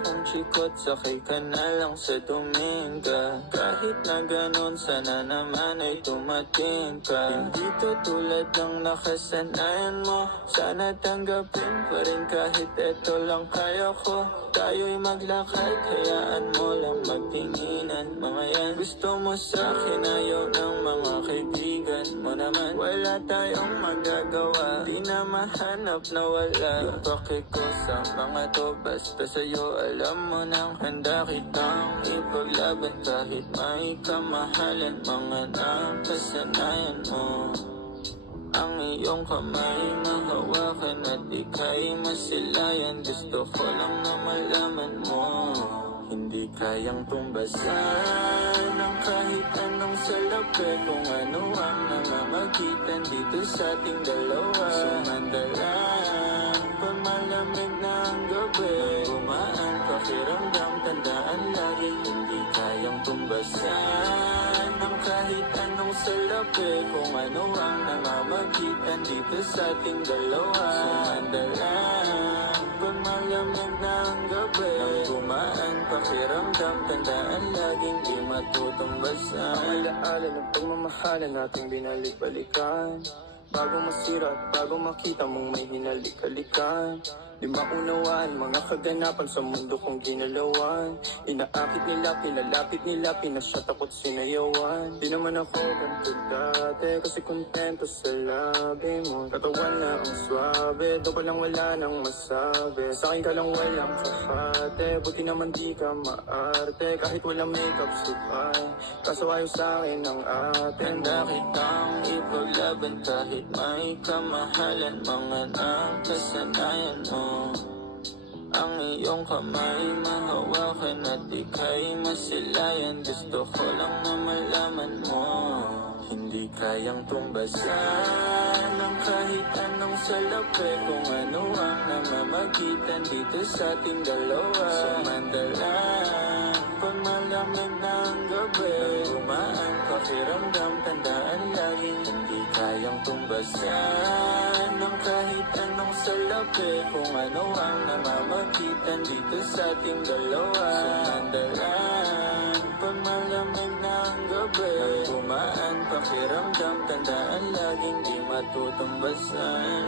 akong chikot, sakay ka na lang sa Dominga. Kahit na ganon, sana naman ay tumating ka. Hindi to tulad ng nakasanayan mo, sana tanggapin pa rin kahit eto lang kaya ko. Tayo'y maglakad, hayaan mo lang magtinginan. Mga yan, gusto mo sa'kin, ayaw ng mga kaibigan mo naman. Wala tayong magagawa, di na mahanap na wala. Yung pake ko sa mga to, basta sa'yo alam mo nang handa kitang ipaglaban. Kahit may kamahalan, mga nakasanayan mo. Ang iyong kamay mahawakan at ika'y masilayan. Gusto ko lang na malaman mo, hindi kayang tumbasan ng kahit anong salapi. Kung ano ang namamagitan dito sa ating dalawa. Sumandalang pamalamig na ang gabi, gumaan pakiramdam, tandaan lagi. Hindi kayang tumbasan ng kahit anong salapi. Kung ano ang namamagitan dito sa ating dalawa. Sumandalang pamalamig na ang gabi, gumaan pakiramdam, tandaan laging di matutumbasan. Ang alaala ng pagmamahalan nating binalik-balikan. Bago masira at bago makita mong may hinalik-halikan. Di maunawaan mga kaganapan sa mundo kong ginalawan. Inaakit nila, pinalapit nila, pinasya takot sinayawan. Di naman ako ganito dati, kasi kontento sa labi mo. Katawan na ang swabe, doon pa lang wala nang masabi. Sa akin ka lang walang kakate, buti naman di ka maarte. Kahit walang makeup supay, kaso ayaw sa akin ang atin. Handa kitang ipaglaban kahit may kamahalan, mga nakasanayan mo. Ang iyong kamay mahawakan at ika'y masilayan. Gusto ko lang na malaman mo, hindi kayang tumbasan ng kahit anong salapi. Kung ano ang namamagitan dito sa ating dalawa. Sumandalang pamalamig na ang gabi, gumaan pakiramdam, tandaan lagi. Hindi kayang tumbasan ng kahit anong salapi. Kung ano ang namamagitan dito sa ating dalawa. Sumandalang pamalamig na ang gabi, gumaan pakiramdam, tandaan laging di matutumbasan.